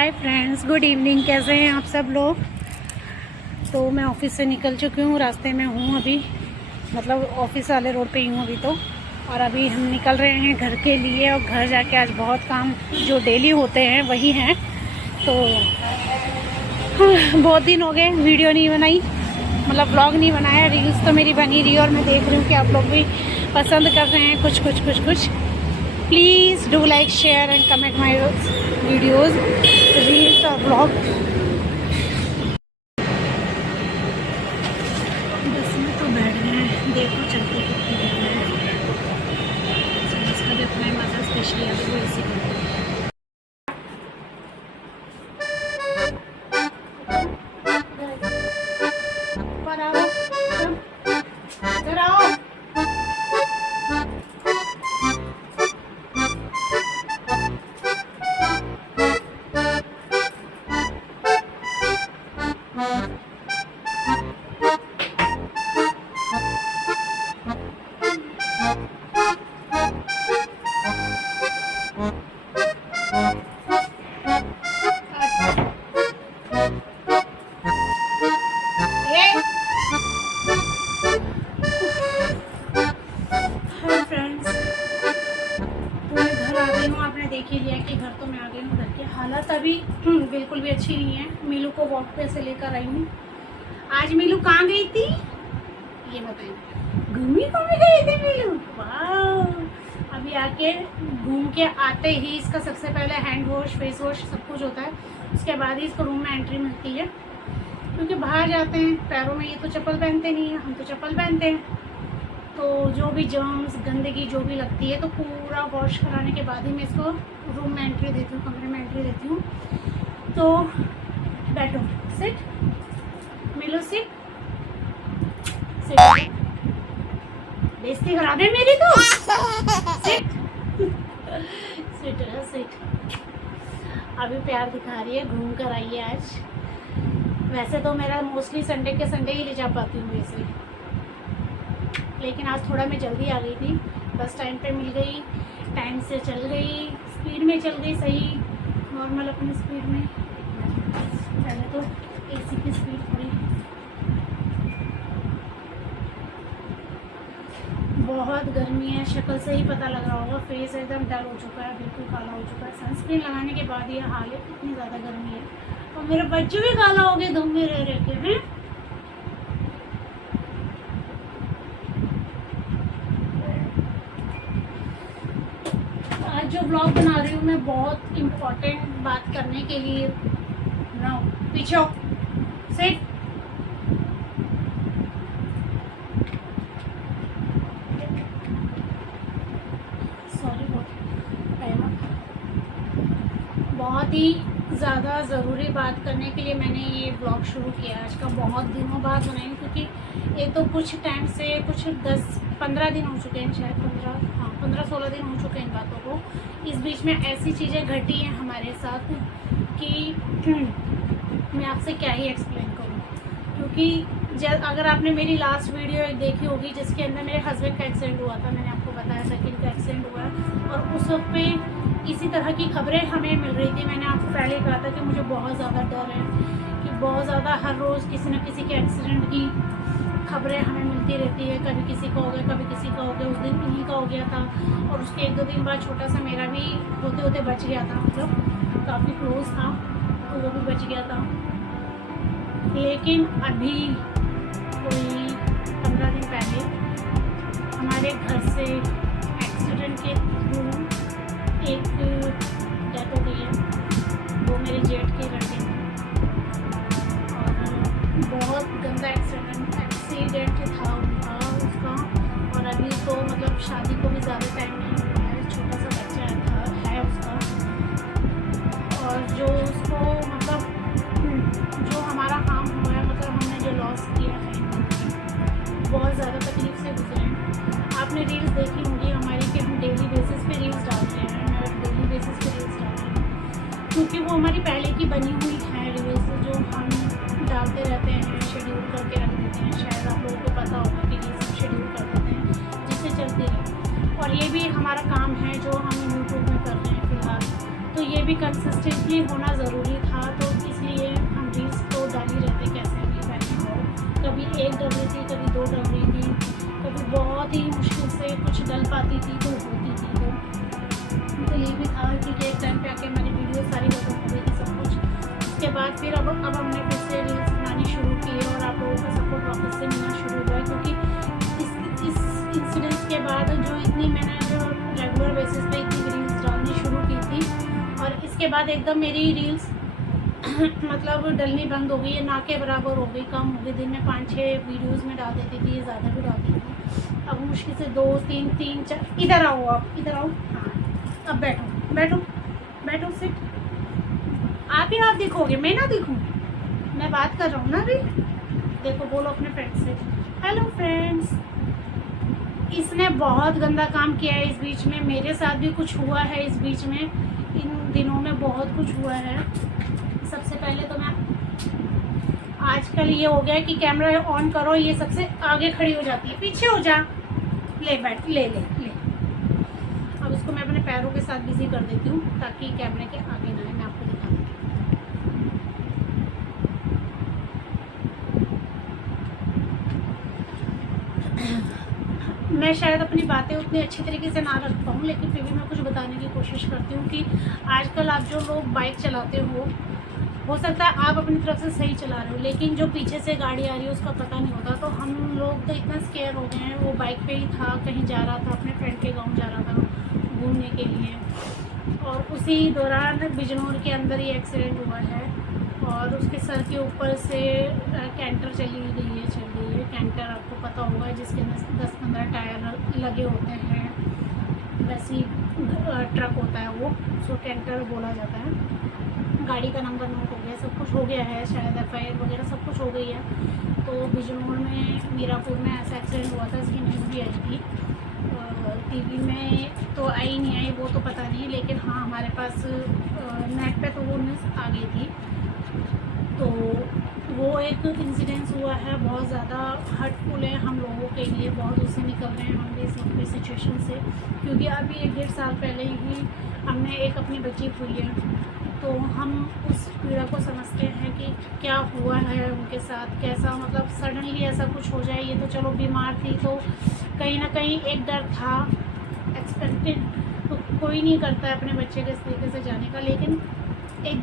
Hi friends, good evening. कैसे हैं आप सब लोग। तो मैं ऑफिस से निकल चुकी हूँ, रास्ते में हूँ अभी, मतलब ऑफिस वाले रोड पे ही हूँ अभी तो। और अभी हम निकल रहे हैं घर के लिए, और घर जाके आज बहुत काम जो डेली होते हैं वही हैं। तो बहुत दिन हो गए वीडियो नहीं बनाई, मतलब व्लॉग नहीं बनाया। रील्स तो मेरी बनी रही, और मैं देख रही हूँ कि आप लोग भी पसंद कर रहे हैं कुछ। Please do like, share and comment my videos, reels और ब्लॉग। बस में तो बैठ गए हैं, देखो चलते कितनी देर में है। इसका भी अपना मज़ा, स्पेशली अभी वो इसी को पर आओ, इधर आओ। आपने देख ही लिया कि घर तो मैं आ गई हूँ। घर की हालत अभी बिल्कुल भी अच्छी नहीं है। मीलू को वॉक पे से लेकर आई हूँ। आज मीलू कहाँ गई थी ये बताइए। घूमने गई थी मीलू। वाह। अभी आके घूम के आते ही इसका सबसे पहले हैंड वॉश, फेस वॉश सब कुछ होता है। उसके बाद ही इसको रूम में एंट्री मिलती है, क्योंकि बाहर जाते हैं पैरों में, ये तो चप्पल पहनते नहीं है, हम तो चप्पल पहनते हैं। तो जो भी जर्म्स, गंदगी जो भी लगती है, तो पूरा वॉश कराने के बाद ही मैं इसको रूम में एंट्री देती हूँ, कमरे में एंट्री देती हूँ। तो बैठो, सिट मिलो, सिट सिट। बेइज्जती करा दे मेरी तो। Sit sit sit. अभी प्यार दिखा रही है, घूम कर आई है आज। वैसे तो मेरा मोस्टली संडे के संडे ही ले जा पाती हूँ वैसे, लेकिन आज थोड़ा मैं जल्दी आ गई थी। बस टाइम पे मिल गई, टाइम से चल गई, स्पीड में चल गई, सही नॉर्मल अपनी स्पीड में। पहले तो एसी की स्पीड थोड़ी बहुत गर्मी है, शक्ल से ही पता लग रहा होगा। फेस एकदम डल हो चुका है, बिल्कुल काला हो चुका है। सनस्क्रीन लगाने के बाद ये हाल है, इतनी ज़्यादा गर्मी है। और मेरे बच्चे भी काला हो गए धूप में रह के हैं। आज जो ब्लॉग बना रही हूँ मैं, बहुत इम्पोर्टेंट बात करने के लिए ना। पीछे हो, सिट। सॉरी, बहुत ही ज़्यादा ज़रूरी बात करने के लिए मैंने ये ब्लॉग शुरू किया आज का। बहुत दिनों बाद बनाई, क्योंकि ये तो कुछ टाइम से, कुछ 10-15 दिन हो चुके हैं, शायद 15-16 दिन हो चुके हैं इन बातों को। इस बीच में ऐसी चीज़ें घटी हैं हमारे साथ कि मैं आपसे क्या ही एक्सप्लेन करूँ। क्योंकि अगर आपने मेरी लास्ट वीडियो देखी होगी, जिसके अंदर मेरे हस्बैंड का एक्सीडेंट हुआ था, मैंने आपको बताया था कि इनका एक्सीडेंट हुआ है। और उस वक्त पे इसी तरह की खबरें हमें मिल रही थी। मैंने आपको पहले कहा था कि मुझे बहुत ज़्यादा डर है, कि बहुत ज़्यादा हर रोज़ किसी न किसी के एक्सीडेंट की खबरें हमें मिलती रहती है। कभी किसी का हो गया, कभी किसी का हो गया। उस दिन इन्हीं का हो गया था, और उसके 1-2 दिन बाद छोटा सा मेरा भी होते होते बच गया था, मतलब काफ़ी क्लोज था, तो वो भी बच गया था। लेकिन अभी कोई 15 दिन पहले हमारे घर से एक्सीडेंट के थ्रू एक डेथ हो गई है। वो मेरे जेठ के लड़के थे, और बहुत गंदा एक्सीडेंट था उनका, उसका। और अभी तो मतलब शादी को भी ज़्यादा टाइम नहीं हुआ है, छोटा सा बच्चा है उसका। और जो उसको मतलब जो हमारा काम हुआ है, मतलब हमने जो लॉस किया है, बहुत ज़्यादा तकलीफ से गुजरे हैं। आपने रील्स देखी होंगी हमारी, कि हम डेली बेसिस पे रील्स डालते हैं, डेली बेसिस पे रील्स डालते हैं, क्योंकि वो हमारी पहले की बनी हुई है रील्स, जो हम डालते रहते हैं, शेड्यूल करके रख देते हैं। शायद आप लोगों को पता होगा कि ये सब शेड्यूल कर देते हैं, जिससे चलते रहे। और ये भी हमारा काम है जो हम यूट्यूब में कर रहे हैं फ़िलहाल। तो तो ये भी कंसिस्टेंटली होना ज़रूरी था, तो इसलिए हम रील्स तो डाल ही रहते कैसे भी बैठे हो। कभी एक डल रही थी, कभी दो डल रही थी, कभी बहुत ही मुश्किल से कुछ डल पाती थी तो होती थी। तो ये भी था कि एक टाइम पे आके हमारी वीडियो सारी खत्म हो गई थी सब कुछ। उसके बाद फिर अब हमने फिर से रील्स बनानी शुरू की और आप लोगों का सपोर्ट वापस से मिलना शुरू हुआ है, क्योंकि इस इंसिडेंस के बाद जो इतनी मैंने जो रेगुलर बेसिस पे इतनी रील्स डालनी शुरू की थी, और इसके बाद एकदम मेरी रील्स मतलब डलनी बंद हो गई है, ना के बराबर हो गई, कम हो गई। दिन में 5-6 वीडियोस में डाल देती थी, ज़्यादा भी डालती थी। अब मुश्किल से 2-3 4 इधर आओ, आप इधर आओ, हाँ अब बैठो बैठो बैठो, सिट। आप ही आप दिखोगे, मैं ना दिखूँ? मैं बात कर रहा हूँ ना अभी। देखो, बोलो अपने फ्रेंड्स से हेलो फ्रेंड्स। इसने बहुत गंदा काम किया है इस बीच में, मेरे साथ भी कुछ हुआ है इस बीच में, इन दिनों में बहुत कुछ हुआ है। सबसे पहले तो मैं आजकल ये हो गया है कि कैमरा ऑन करो, ये सबसे आगे खड़ी हो जाती है, पीछे हो जा, ले बैठ, ले ले ले। अब इसको मैं अपने पैरों के साथ बिजी कर देती हूँ ताकि कैमरे के आगे ना आए। मैं आपको दिखा दूँ। मैं शायद अपनी बातें उतनी अच्छी तरीके से ना रख पाऊँ, लेकिन फिर भी मैं कुछ बताने की कोशिश करती हूँ कि आजकल आप जो लोग बाइक चलाते हो सकता है आप अपनी तरफ से सही चला रहे हो, लेकिन जो पीछे से गाड़ी आ रही है उसका पता नहीं होता। तो हम लोग तो इतना स्केयर हो गए हैं। वो बाइक पे ही था, कहीं जा रहा था, अपने फ्रेंड के गाँव जा रहा था घूमने के लिए, और उसी दौरान बिजनौर के अंदर ही एक्सीडेंट हुआ है। और उसके सर के ऊपर से कैंटर चल गई है। कैंटर आपको पता होगा, जिसके 10-15 टायर लगे होते हैं, वैसे ही ट्रक होता है वो, उसको कैंटर बोला जाता है। गाड़ी का नंबर नोट हो गया, सब कुछ हो गया है, शायद FIR वगैरह सब कुछ हो गई है। तो बिजनौर में मीरापुर में ऐसा एक्सीडेंट हुआ था, इसकी न्यूज़ भी आई थी। TV में तो आई नहीं आई वो तो पता नहीं, लेकिन हाँ हमारे पास नेट पे तो वो न्यूज़ आ गई थी। तो वो एक इंसिडेंस हुआ है, बहुत ज़्यादा हर्टफुल है हम लोगों के लिए, बहुत उससे निकल रहे हैं हम भी इस सिचुएशन से, क्योंकि अभी 1-1.5 साल पहले ही हमने एक अपनी बच्ची हुई है। तो हम उस पीड़ा को समझते हैं कि क्या हुआ है उनके साथ, कैसा मतलब सडनली ऐसा कुछ हो जाए। ये तो चलो बीमार थी तो कहीं ना कहीं एक डर था, एक्सपेक्टेड तो कोई नहीं करता है अपने बच्चे के इस तरीके से जाने का, लेकिन एक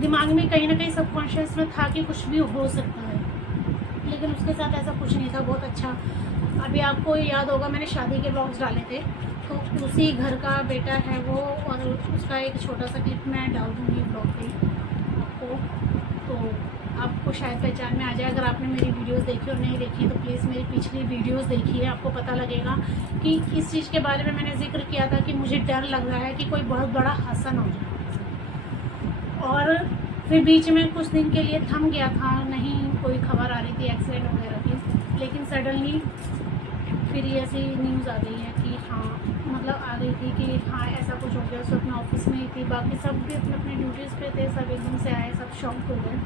दिमाग में कहीं ना कहीं सबकॉन्शियस में था कि कुछ भी हो सकता है, लेकिन उसके साथ ऐसा कुछ नहीं था। बहुत अच्छा, अभी आपको याद होगा मैंने शादी के ब्लॉग्स डाले थे, तो उसी घर का बेटा है वो, और उसका एक छोटा सा क्लिप मैं डाल दूँगी ब्लॉग पे आपको, तो आपको शायद पहचान में आ जाए। अगर आपने मेरी वीडियोस देखी और नहीं देखी तो प्लीज़ मेरी पिछली वीडियोस देखिए, आपको पता लगेगा कि इस चीज़ के बारे में मैंने जिक्र किया था कि मुझे डर लग रहा है कि कोई बहुत बड़ा हादसा ना हो जाए। और फिर बीच में कुछ दिन के लिए थम गया था, नहीं कोई खबर आ रही थी एक्सीडेंट वगैरह की, लेकिन सडनली फिर ऐसी न्यूज़ आ गई है कि हाँ मतलब आ गई थी कि हाँ ऐसा कुछ हो गया। उसको अपने ऑफिस में ही थी, बाकी सब भी अपने अपने ड्यूटीज़ पे थे, सब एकदम से आए, सब शॉक हो गए।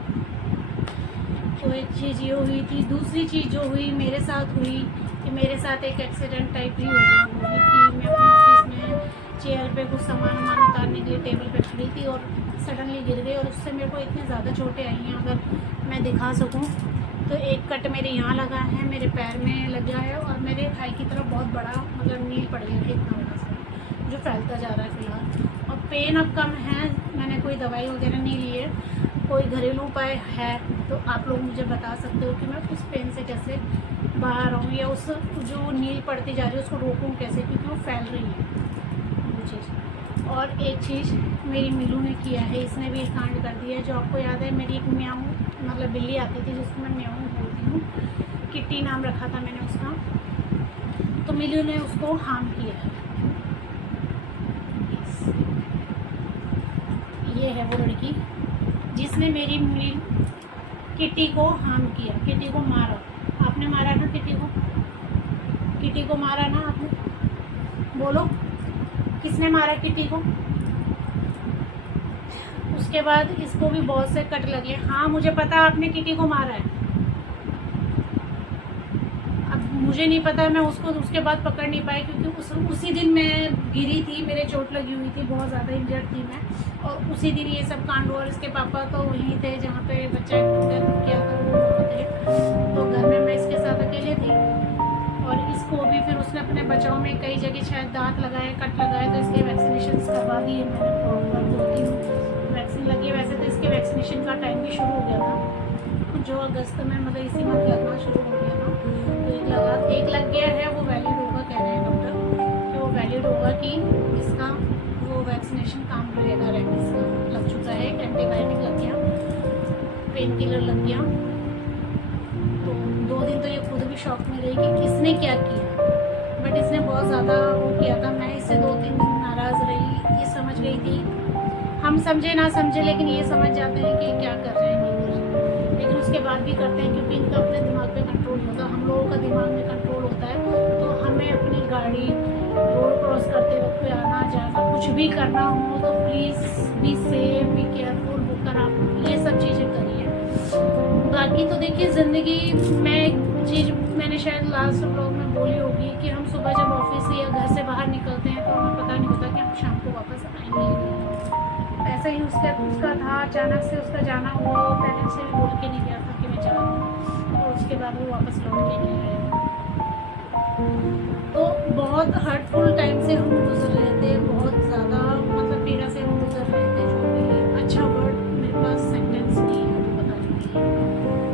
तो एक चीज़ ये हुई थी। दूसरी चीज़ जो हुई मेरे साथ हुई कि मेरे साथ एक एक्सीडेंट टाइप ही हो गया। वो भी कि मैं अपने ऑफिस में चेयर पे कुछ सामान उतारने के लिए टेबल पे खड़ी थी और सडनली गिर गई, और उससे मेरे को इतनी ज़्यादा चोटें आई हैं, अगर मैं दिखा सकूं तो एक कट मेरे यहाँ लगा है, मेरे पैर में लगा है, और मेरे थाई की तरफ बहुत बड़ा मतलब नील पड़ गया है इतना बड़ा सा, जो फैलता जा रहा है फिलहाल। और पेन अब कम है, मैंने कोई दवाई वगैरह नहीं ली है। कोई घरेलू उपाय है तो आप लोग मुझे बता सकते हो कि मैं उस पेन से कैसे बाहर आऊँ, या उस जो नील पड़ती जा रही है उसको रोकूँ कैसे, क्योंकि वो फैल रही है वो चीज़। और एक चीज़ मेरी मिलू ने किया है, इसने भी एक कांड कर दिया है। जो आपको याद है, मेरी एक म्याऊ मतलब बिल्ली आती थी जिसको मैं म्याऊ बोलती हूँ, किट्टी नाम रखा था मैंने उसका, तो मिलू ने उसको हार्म किया है। ये है वो लड़की जिसने मेरी किट्टी को हार्म किया, किट्टी को मारा। आपने मारा ना किट्टी को? किट्टी को मारा ना आपने? बोलो किसने मारा किट्टी को? उसके बाद इसको भी बहुत से कट लगे। हाँ मुझे पता आपने किट्टी को मारा है। अब मुझे नहीं पता, मैं उसको उसके बाद पकड़ नहीं पाई क्योंकि उसी दिन मैं गिरी थी, मेरे चोट लगी हुई थी, बहुत ज़्यादा इंजर्ड थी मैं। और उसी दिन ये सब कांड हुआ। और इसके पापा तो वहीं थे जहाँ पे बच्चा जन्म किया था, वो वहाँ थे। तो घर में मैं इसके साथ अकेले थी। और इसको भी फिर उसने अपने बचाव में कई जगह शायद दांत लगाए, कट लगाए, तो इसके वैक्सीनेशन करवा दिए मैंने प्रॉपर 2-3 वैक्सीन लगी है। वैसे तो इसके वैक्सीनेशन का टाइम भी शुरू हो गया था, जो अगस्त में मतलब इसी मंथ लगना शुरू हो गया था। तो एक लग गया है, वो वैलिड होगा कह रहे हैं डॉक्टर, कि वो वैलिड होगा कि इसका वो वैक्सीनेशन काम रहेगा। रेबीज का लग चुका है, एंटीबायोटिक लग गया, पेन किलर लग गया। तो 2 दिन तो ये खुद भी शॉक में रही कि इसने क्या किया, बट इसने बहुत ज़्यादा वो किया था। मैं इससे 2-3 दिन नाराज़ रही। ये समझ गई थी, हम समझे ना समझे, लेकिन ये समझ जाते हैं कि क्या कर रहे हैं नहीं कर रहे, लेकिन उसके बाद भी करते हैं क्योंकि इनका अपने दिमाग पे कंट्रोल होता है। हम लोगों का दिमाग में कंट्रोल होता है, तो हमें अपनी गाड़ी रोड क्रॉस करते वक्त आना जाना कुछ भी करना हो तो please be safe, be careful होकर आप ये सब चीज़ें करिए। बाकी तो देखिए, ज़िंदगी में एक चीज़ मैंने शायद लास्ट व्लॉग में बोली होगी कि हम सुबह जब ऑफिस या घर से बाहर निकलते हैं तो हमें पता नहीं होता कि हम शाम को वापस आएंगे। ऐसा ही उसका था, अचानक से उसका जाना हुआ। वो पेरेंट्स से भी बोल के नहीं गया था कि मैं जा रहा हूँ, और उसके बाद वो वापस लौट के नहीं आया। तो बहुत हर्टफुल टाइम से हम गुजर रहे थे, बहुत ज़्यादा मतलब पीड़ा से हम गुजर रहे थे। जो भी अच्छा वर्ड मेरे पास सेंटेंस नहीं है तो बताने के लिए।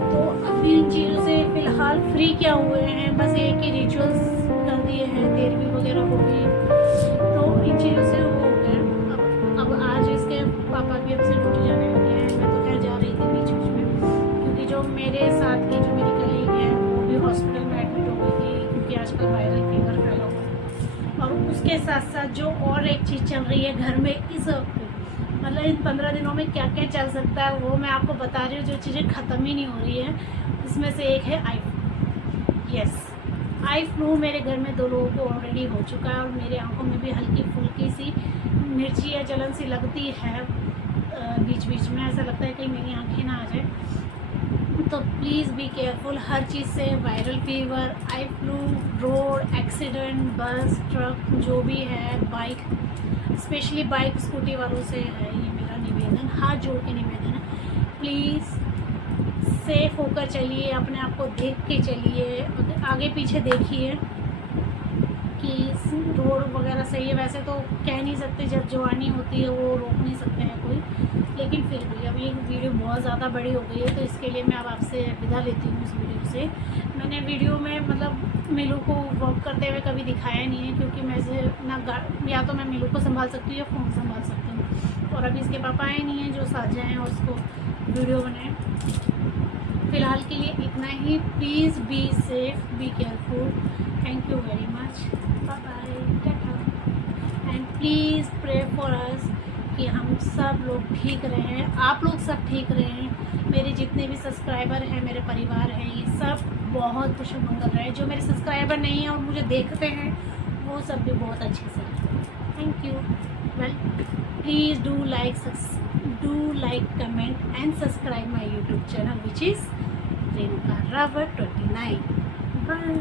तो अभी इन चीज़ों से फ़िलहाल फ्री क्या हुए हैं, बस ये कि रिचुअल्स कर दिए हैं, 13वीं वगैरह हो गई, तो इन चीज़ों से वो हो गए। अब आज इसके पापा भी हमसे ड्यूटी जाने लगे हैं। मैं तो खैर जा रही थी बीच बीच में, क्योंकि जो मेरे साथ की जो मेरी कलीग है वो भी हॉस्पिटल में एडमिट हो गई थी, क्योंकि आजकल वायरल फीवर फैला हुआ है। और उसके साथ साथ जो और एक चीज़ चल रही है घर में इस वक्त, मतलब इन 15 दिनों में क्या क्या चल सकता है वो मैं आपको बता रही हूँ, जो चीज़ें ख़त्म ही नहीं हो रही है। इसमें से एक है eye flu. Yes, eye flu मेरे घर में 2 लोगों को ऑलरेडी हो चुका है, और मेरी आंखों में भी हल्की फुल्की सी मिर्ची या जलन सी लगती है बीच बीच में। ऐसा लगता है कि मेरी आंखें ना आ जाए। तो प्लीज़ बी केयरफुल हर चीज़ से। Viral fever, eye flu, road accident, bus truck जो भी है, बाइक, स्पेशली बाइक स्कूटी वालों से है ये मेरा निवेदन, हाथ जोड़ के निवेदन है, प्लीज़ सेफ होकर चलिए, अपने आप को देख के चलिए, आगे पीछे देखिए कि रोड वगैरह सही है। वैसे तो कह नहीं सकते, जब जवानी होती है वो रोक नहीं सकते हैं कोई, लेकिन फिर भी अब ये वीडियो बहुत ज़्यादा बड़ी हो गई है, तो इसके लिए मैं अब आपसे विदा लेती हूँ इस वीडियो से। मैंने वीडियो में मतलब मिलू को वॉक करते हुए कभी दिखाया नहीं है, क्योंकि मैं से ना या तो मैं मिलू को संभाल सकती हूँ या फ़ोन संभाल सकती हूँ, और अभी इसके पापा आए नहीं हैं जो साथ जाएँ और उसको वीडियो बनाएँ। फ़िलहाल के लिए इतना ही। Please be safe, be careful. Thank you very much, bye bye, tata. And please pray for us कि हम सब लोग ठीक रहें, आप लोग सब ठीक रहें। मेरे जितने भी सब्सक्राइबर हैं, मेरे परिवार हैं, ये सब बहुत खुश मंगल रहे। जो मेरे सब्सक्राइबर नहीं हैं और मुझे देखते हैं वो सब भी बहुत अच्छे से रहें। Thank you. Well, please do like, comment and subscribe my YouTube channel which is Renuka Rawat 29। Bye.